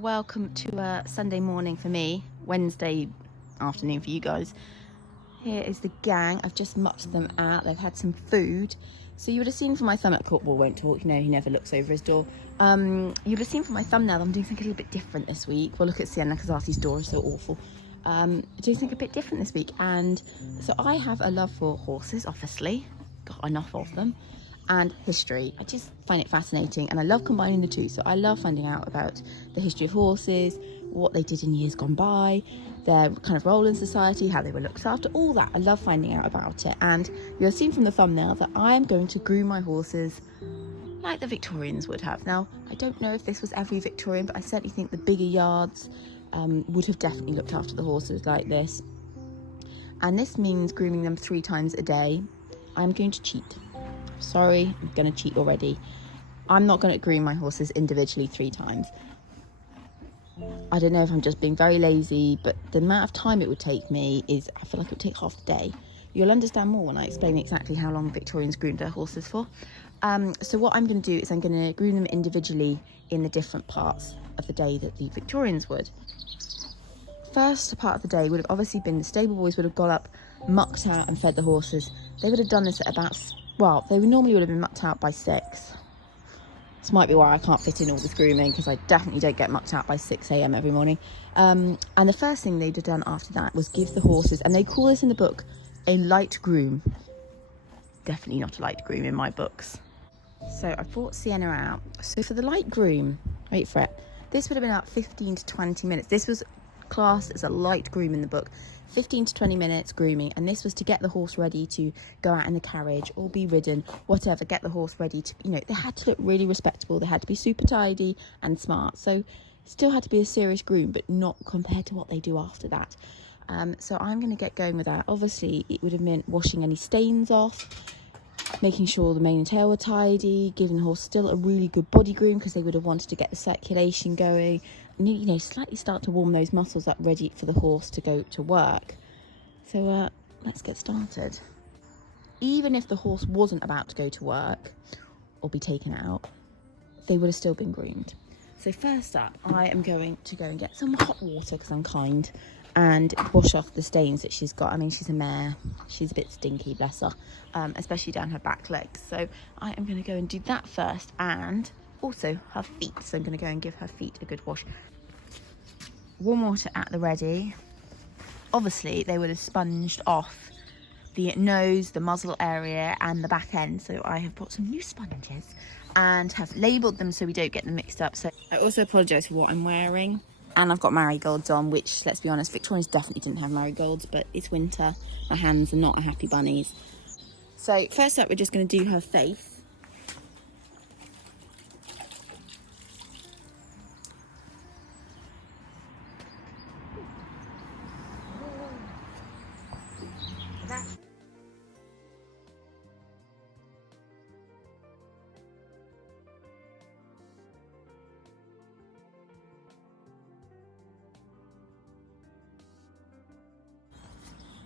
welcome to a Sunday morning for me, Wednesday afternoon for you guys. Here is the gang. I've just mucked them out. They've had some food. So you would have seen from my thumb at Courtball won't talk, you know, he never looks over his door. You would have seen from my thumbnail I'm doing something a little bit different this week. Well, look at Sienna because Artie's door is so awful. Doing something a bit different this week, and so I have a love for horses, obviously, got enough of them, and history. I just find it fascinating, and I love combining the two. So I love finding out about the history of horses, what they did in years gone by, their kind of role in society, how they were looked after, all that. I love finding out about it. And you'll have seen from the thumbnail that I am going to groom my horses like the Victorians would have. Now, I don't know if this was every Victorian, but I certainly think the bigger yards would have definitely looked after the horses like this. And this means grooming them 3 times a day. I'm going to cheat. Sorry, I'm going to cheat already. I'm not going to groom my horses individually 3 times. I don't know if I'm just being very lazy, but the amount of time it would take me is, I feel like it would take half the day. You'll understand more when I explain exactly how long Victorians groomed their horses for. So what I'm going to do is I'm going to groom them individually in the different parts of the day that the Victorians would. First part of the day would have obviously been the stable boys would have got up, mucked out and fed the horses. They would have done this at about, well, they normally would have been mucked out by 6. This might be why I can't fit in all this grooming, because I definitely don't get mucked out by 6 a.m. every morning. And the first thing they'd have done after that was give the horses, and they call this in the book, a light groom. Definitely not a light groom in my books. So I brought Sienna out. So for the light groom, wait for it, this would have been about 15 to 20 minutes. This was classed as a light groom in the book. 15 to 20 minutes grooming, and this was to get the horse ready to go out in the carriage or be ridden, whatever, get the horse ready to, you know, they had to look really respectable, they had to be super tidy and smart. So still had to be a serious groom, but not compared to what they do after that. So I'm going to get going with that. Obviously it would have meant washing any stains off, making sure the mane and tail were tidy, giving the horse still a really good body groom, because they would have wanted to get the circulation going, you know, slightly start to warm those muscles up, ready for the horse to go to work. So let's get started. Even if the horse wasn't about to go to work or be taken out, they would have still been groomed. So first up, I am going to go and get some hot water, because I'm kind, and wash off the stains that she's got. I mean, she's a mare, she's a bit stinky, bless her, especially down her back legs. So I am going to go and do that first, and also her feet. So I'm going to go and give her feet a good wash. Warm water at the ready. Obviously they would have sponged off the nose, the muzzle area and the back end. So I have brought some new sponges and have labelled them so we don't get them mixed up. So I also apologise for what I'm wearing. And I've got marigolds on, which, let's be honest, Victorians definitely didn't have marigolds, but it's winter. My hands are not a happy bunnies. So first up, we're just going to do her face.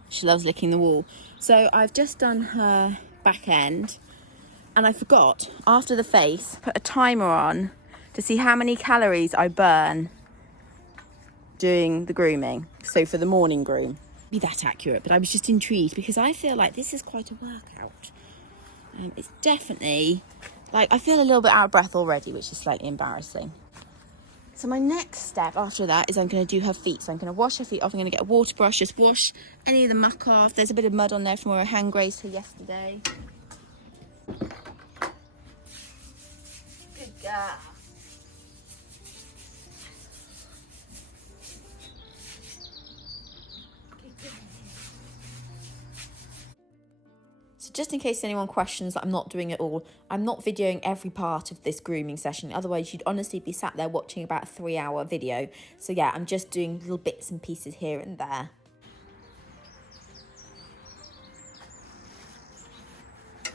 She loves licking the wall. So I've just done her back end, and I forgot, after the face, put a timer on to see how many calories I burn doing the grooming. So for the morning groom, be that accurate, but I was just intrigued because I feel like this is quite a workout. It's definitely, like, I feel a little bit out of breath already, which is slightly embarrassing. So my next step after that is I'm going to do her feet. So I'm going to wash her feet off. I'm going to get a water brush, just wash any of the muck off. There's a bit of mud on there from where I hand grazed her yesterday. Good girl. So just in case anyone questions that I'm not doing it all, I'm not videoing every part of this grooming session. Otherwise, you'd honestly be sat there watching about a 3-hour video. So yeah, I'm just doing little bits and pieces here and there.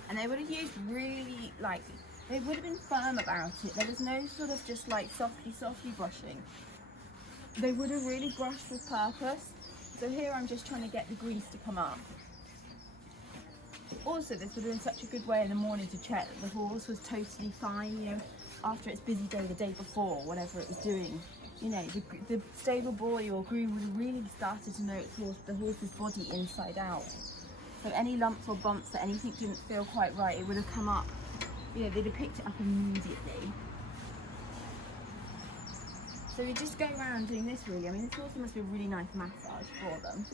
And they would have used really, like, they would have been firm about it. There was no sort of just like softly brushing. They would have really brushed with purpose. So here I'm just trying to get the grease to come up. Also, this would have been such a good way in the morning to check that the horse was totally fine, you know, after its busy day the day before, whatever it was doing. you know, the stable boy or groom would have really started to know the horse's body inside out. So any lumps or bumps that anything didn't feel quite right, it would have come up, you know, they'd have picked it up immediately. So we just go around doing this really. I mean, this also must be a really nice massage for them.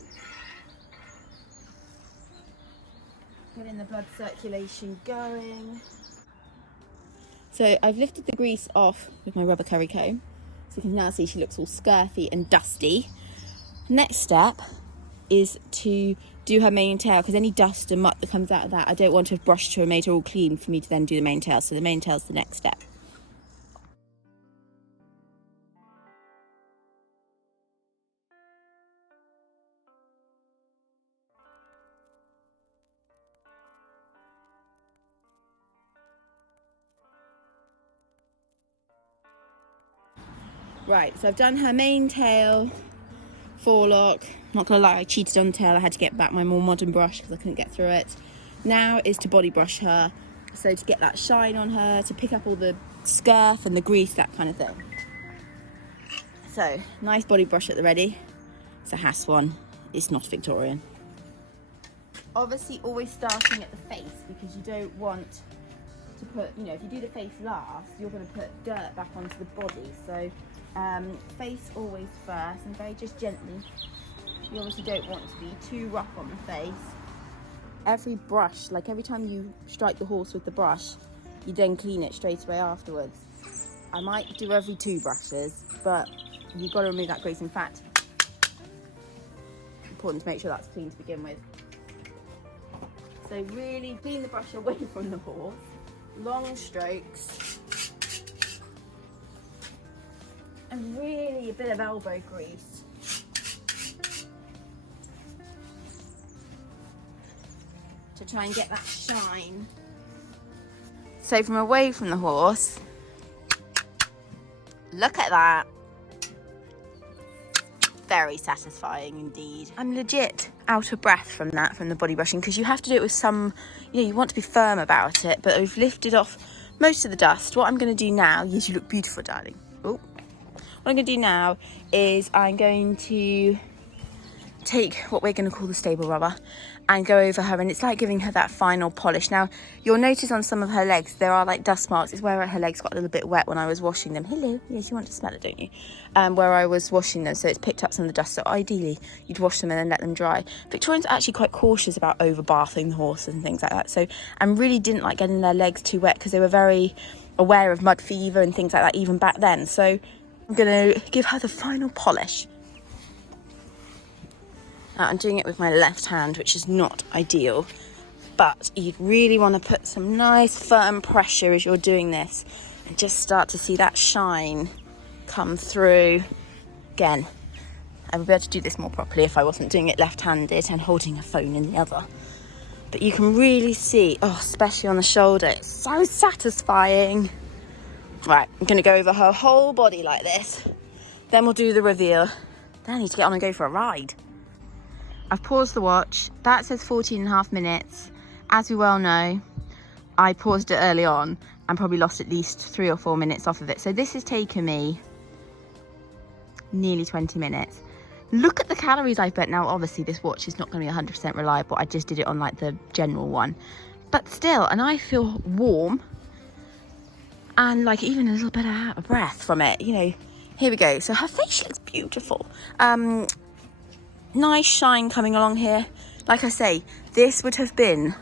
Getting the blood circulation going. So I've lifted the grease off with my rubber curry comb. So you can now see she looks all scurfy and dusty. Next step is to do her mane and tail, because any dust and muck that comes out of that, I don't want to have brushed her and made her all clean for me to then do the mane and tail. So the mane and tail is the next step. Right, so I've done her mane, tail, forelock. Not gonna lie, I cheated on the tail. I had to get back my more modern brush because I couldn't get through it. Now is to body brush her, so to get that shine on her, to pick up all the scurf and the grease, that kind of thing. So, nice body brush at the ready. It's a Haas one, it's not Victorian. Obviously always starting at the face, because you don't want to put, you know, if you do the face last, you're going to put dirt back onto the body. So face always first, and very just gently. You obviously don't want to be too rough on the face. Every brush, like every time you strike the horse with the brush, you then clean it straight away afterwards. I might do every 2 brushes, but you've got to remove that grease. In fact, important to make sure that's clean to begin with. So really clean the brush away from the horse. Long strokes. And really a bit of elbow grease. To try and get that shine. So from away from the horse, look at that. Very satisfying indeed. I'm legit out of breath from that, from the body brushing, because you have to do it with some, you know, you want to be firm about it, but I've lifted off most of the dust. What I'm going to do now, yes, you look beautiful, darling. Oh. What I'm going to do now is I'm going to take what we're going to call the stable rubber and go over her, and it's like giving her that final polish. Now you'll notice on some of her legs there are like dust marks. It's where her legs got a little bit wet when I was washing them. Hello, yes, you want to smell it, don't you? Where I was washing them, so it's picked up some of the dust. So ideally you'd wash them and then let them dry. Victorians are actually quite cautious about over bathing the horses and things like that, so I really didn't like getting their legs too wet, because they were very aware of mud fever and things like that even back then. So I'm going to give her the final polish. Now, I'm doing it with my left hand, which is not ideal, but you'd really want to put some nice firm pressure as you're doing this and just start to see that shine come through. Again, I would be able to do this more properly if I wasn't doing it left-handed and holding a phone in the other. But you can really see, oh, especially on the shoulder, it's so satisfying. Right, I'm going to go over her whole body like this. Then we'll do the reveal. Then I need to get on and go for a ride. I've paused the watch. That says 14.5 minutes. As we well know, I paused it early on and probably lost at least 3 or 4 minutes off of it. So this has taken me nearly 20 minutes. Look at the calories I've burnt. Now, obviously, this watch is not going to be 100% reliable. I just did it on like the general one. But still, and I feel warm and like even a little bit out of breath from it. You know, here we go. So her face looks beautiful. Nice shine coming along here. Like I say, this would have been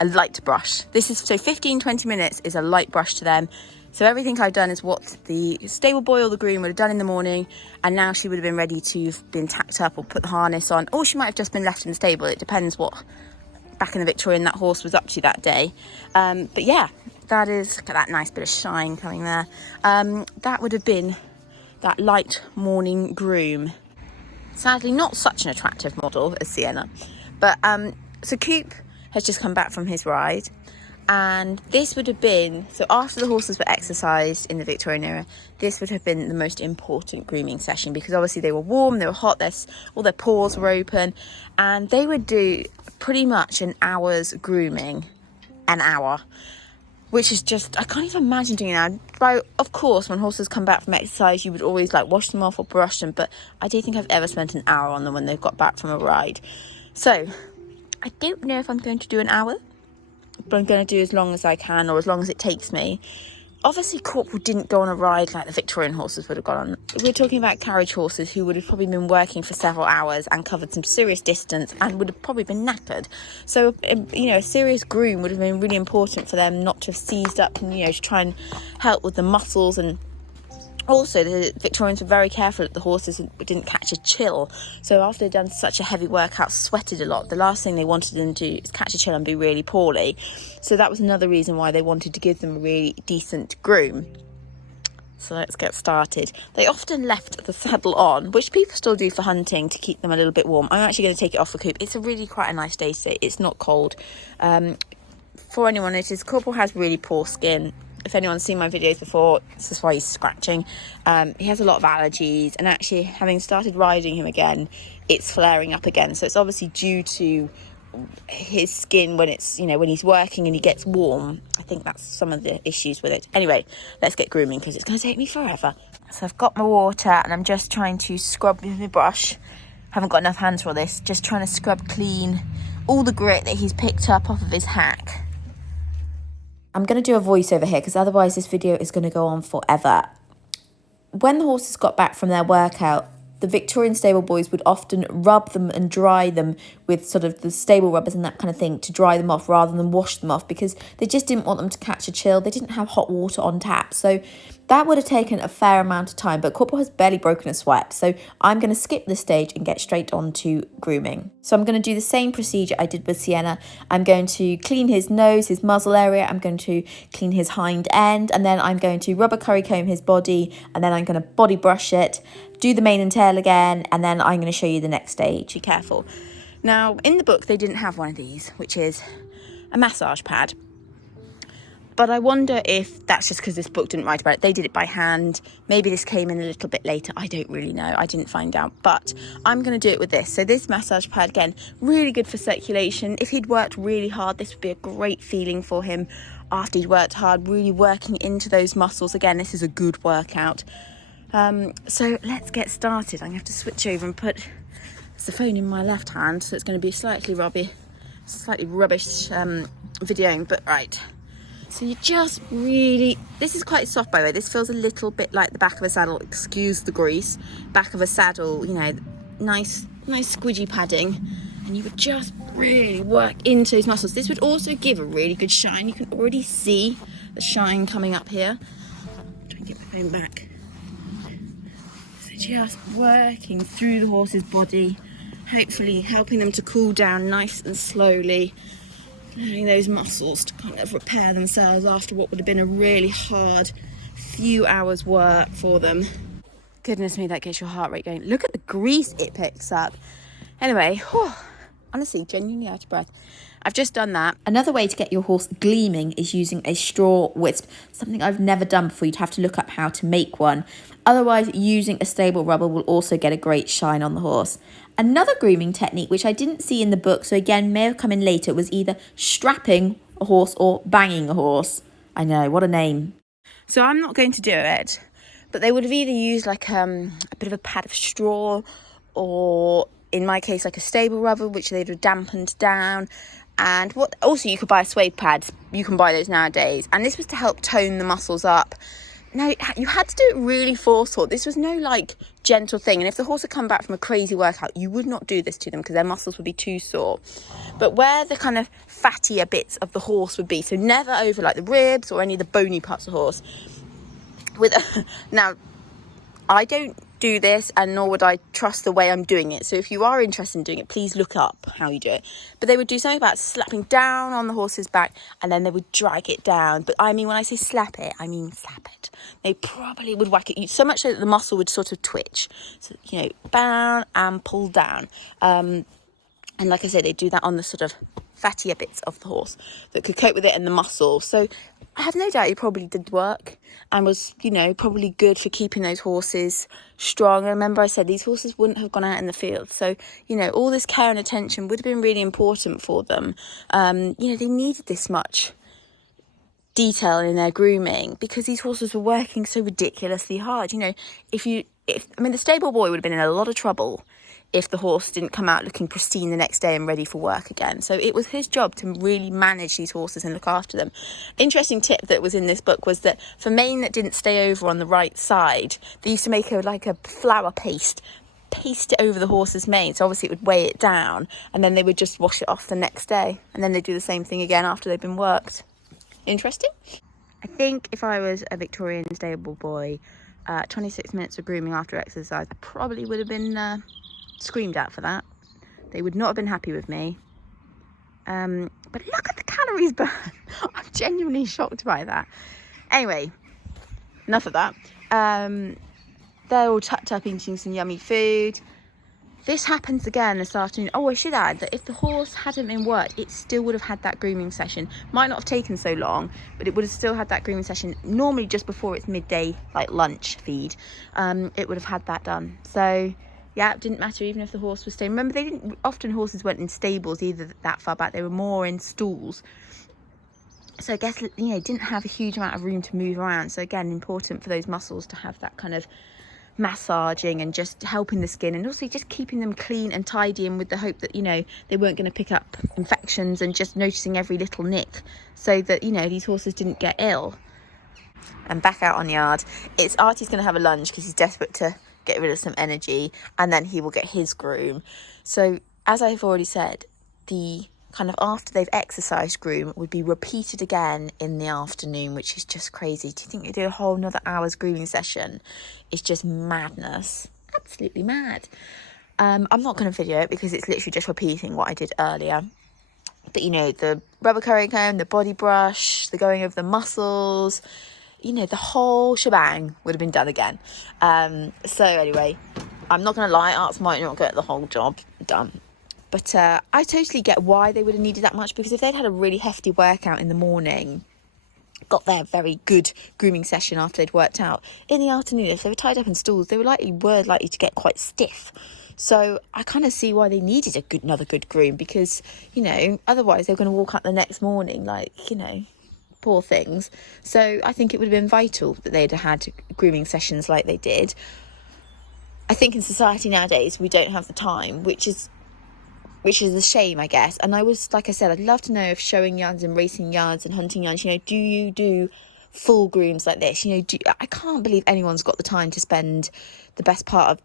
a light brush. This is, so 15-20 minutes is a light brush to them. So everything I've done is what the stable boy or the groom would have done in the morning, and now she would have been ready to have been tacked up or put the harness on, or she might have just been left in the stable. It depends what back in the Victorian that horse was up to that day. But yeah, that is, look at that nice bit of shine coming there. That would have been that light morning groom. Sadly, not such an attractive model as Sienna. But so Coop has just come back from his ride. And this would have been, so after the horses were exercised in the Victorian era, this would have been the most important grooming session, because obviously they were warm, they were hot, all their paws were open. And they would do pretty much an hour's grooming, an hour. which is just, I can't even imagine doing that. Of course, when horses come back from exercise, you would always like wash them off or brush them, but I don't think I've ever spent an hour on them when they've got back from a ride. So I don't know if I'm going to do an hour, but I'm going to do as long as I can, or as long as it takes me. Obviously, Corporal didn't go on a ride like the Victorian horses would have gone on. We're talking about carriage horses who would have probably been working for several hours and covered some serious distance and would have probably been knackered. So, a serious groom would have been really important for them not to have seized up and, to try and help with the muscles. And also, the Victorians were very careful that the horses didn't catch a chill. So after they'd done such a heavy workout, sweated a lot, the last thing they wanted them to do is catch a chill and be really poorly. So that was another reason why they wanted to give them a really decent groom. So let's get started. They often left the saddle on, which people still do for hunting, to keep them a little bit warm. I'm actually going to take it off the coop. It's really quite a nice day today. It's not cold. For anyone notice, Corporal has really poor skin. If anyone's seen my videos before, this is why he's scratching. He has a lot of allergies, and actually, having started riding him again, it's flaring up again. So it's obviously due to his skin when it's, when he's working and he gets warm. I think that's some of the issues with it. Anyway, let's get grooming because it's going to take me forever. So I've got my water and I'm just trying to scrub with my brush. Haven't got enough hands for this. Just trying to scrub clean all the grit that he's picked up off of his hack. I'm going to do a voiceover here because otherwise this video is going to go on forever. When the horses got back from their workout, the Victorian stable boys would often rub them and dry them with sort of the stable rubbers and that kind of thing to dry them off rather than wash them off, because they just didn't want them to catch a chill. They didn't have hot water on tap. So that would have taken a fair amount of time, but Corporal has barely broken a sweat. So I'm going to skip this stage and get straight on to grooming. So I'm going to do the same procedure I did with Sienna. I'm going to clean his nose, his muzzle area. I'm going to clean his hind end, and then I'm going to rubber curry comb his body, and then I'm going to body brush it, do the mane and tail again, and then I'm going to show you the next stage. Be careful. Now, in the book, they didn't have one of these, which is a massage pad. But I wonder if that's just because this book didn't write about it. They did it by hand. Maybe this came in a little bit later. I don't really know. I didn't find out. But I'm going to do it with this. So this massage pad, again, really good for circulation. If he'd worked really hard, this would be a great feeling for him after he'd worked hard, really working into those muscles. Again, this is a good workout. So let's get started. I'm going to have to switch over and put the phone in my left hand. So it's going to be a slightly rubbish videoing, but right. So you just really, this is quite soft by the way, this feels a little bit like the back of a saddle, excuse the grease, back of a saddle, nice squidgy padding, and you would just really work into those muscles. This would also give a really good shine. You can already see the shine coming up here. Try and get the phone back. So just working through the horse's body, hopefully helping them to cool down nice and slowly, allowing those muscles to kind of repair themselves after what would have been a really hard few hours work for them. Goodness me, that gets your heart rate going. Look at the grease it picks up. Anyway, honestly, genuinely out of breath. I've just done that. Another way to get your horse gleaming is using a straw wisp, something I've never done before. You'd have to look up how to make one. Otherwise, using a stable rubber will also get a great shine on the horse. Another grooming technique, which I didn't see in the book, so again, may have come in later, was either strapping a horse or banging a horse. I know, what a name. So I'm not going to do it, but they would have either used like a bit of a pad of straw, or in my case, like a stable rubber, which they'd have dampened down. And what also, you could buy suede pads. You can buy those nowadays. And this was to help tone the muscles up. Now, you had to do it really forceful. This was no like gentle thing. And if the horse had come back from a crazy workout, you would not do this to them because their muscles would be too sore. But where the kind of fattier bits of the horse would be, so never over like the ribs or any of the bony parts of the horse. Now, I don't do this, and nor would I trust the way I'm doing it. So if you are interested in doing it, please look up how you do it. But they would do something about slapping down on the horse's back, and then they would drag it down. But I mean, when I say slap it, I mean slap it. They probably would whack it so much so that the muscle would sort of twitch. So, down and pull down. And like I said, they do that on the sort of fattier bits of the horse that could cope with it and the muscle. So I have no doubt it probably did work and was, probably good for keeping those horses strong. I remember I said these horses wouldn't have gone out in the field. So, all this care and attention would have been really important for them. They needed this much detail in their grooming, because these horses were working so ridiculously hard. You know, the stable boy would have been in a lot of trouble if the horse didn't come out looking pristine the next day and ready for work again. So it was his job to really manage these horses and look after them. Interesting tip that was in this book was that for mane that didn't stay over on the right side, they used to make a flour paste it over the horse's mane, so obviously it would weigh it down, and then they would just wash it off the next day, and then they'd do the same thing again after they'd been worked. Interesting. I think if I was a Victorian stable boy, 26 minutes of grooming after exercise, I probably would have been screamed at for that. They would not have been happy with me. But look at the calories burned. I'm genuinely shocked by that. Anyway, enough of that. They're all tucked up eating some yummy food. This happens again this afternoon. Oh, I should add that if the horse hadn't been worked, it still would have had that grooming session. Might not have taken so long, but it would have still had that grooming session. Normally just before its midday, like lunch feed, it would have had that done. So yeah, it didn't matter even if the horse was staying. Remember, often horses weren't in stables either that far back. They were more in stalls. So I guess, you know, didn't have a huge amount of room to move around. So again, important for those muscles to have that kind of massaging and just helping the skin, and also just keeping them clean and tidy, and with the hope that, you know, they weren't going to pick up infections, and just noticing every little nick so that, you know, these horses didn't get ill. And back out on yard, it's Artie's going to have a lunge because he's desperate to get rid of some energy, and then he will get his groom. So as I've already said, the kind of after they've exercised groom would be repeated again in the afternoon, which is just crazy. Do you think they do a whole another hour's grooming session? It's just madness. Absolutely mad. I'm not going to video it because it's literally just repeating what I did earlier. But, you know, the rubber curling comb, the body brush, the going over the muscles, you know, the whole shebang would have been done again. So anyway, I'm not going to lie, Arts might not get the whole job done. But I totally get why they would have needed that much, because if they'd had a really hefty workout in the morning, got their very good grooming session after they'd worked out, in the afternoon, if they were tied up in stalls, they were likely to get quite stiff. So I kind of see why they needed another good groom, because, you know, otherwise they're going to walk up the next morning like, you know, poor things. So I think it would have been vital that they'd had grooming sessions like they did. I think in society nowadays we don't have the time, which is a shame, I guess. And like I said, I'd love to know if showing yards and racing yards and hunting yards, you know, do you do full grooms like this? You know, I can't believe anyone's got the time to spend the best part of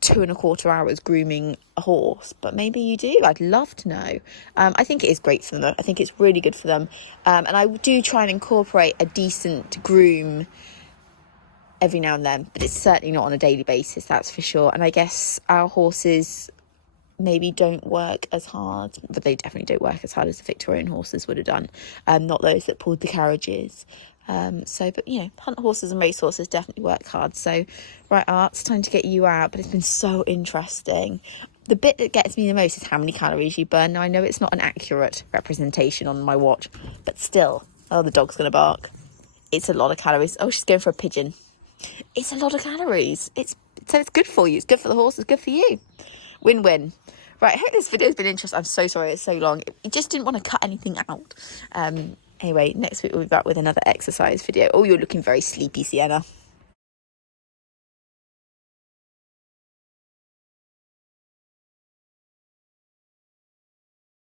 2.25 hours grooming a horse, but maybe you do. I'd love to know. I think it is great for them. I think it's really good for them. And I do try and incorporate a decent groom every now and then, but it's certainly not on a daily basis, that's for sure. And I guess our horses maybe don't work as hard, but they definitely don't work as hard as the Victorian horses would have done, not those that pulled the carriages. But you know, hunt horses and race horses definitely work hard. So right, Arts, time to get you out. But it's been so interesting. The bit that gets me the most is how many calories you burn. Now I know it's not an accurate representation on my watch, but still, oh, the dog's gonna bark. It's a lot of calories. Oh, she's going for a pigeon. It's a lot of calories. It's good for you. It's good for the horse. It's good for you. Win-win. Right, I hope this video's been interesting. I'm so sorry it's so long. I just didn't want to cut anything out. Anyway, next week we'll be back with another exercise video. Oh, you're looking very sleepy, Sienna.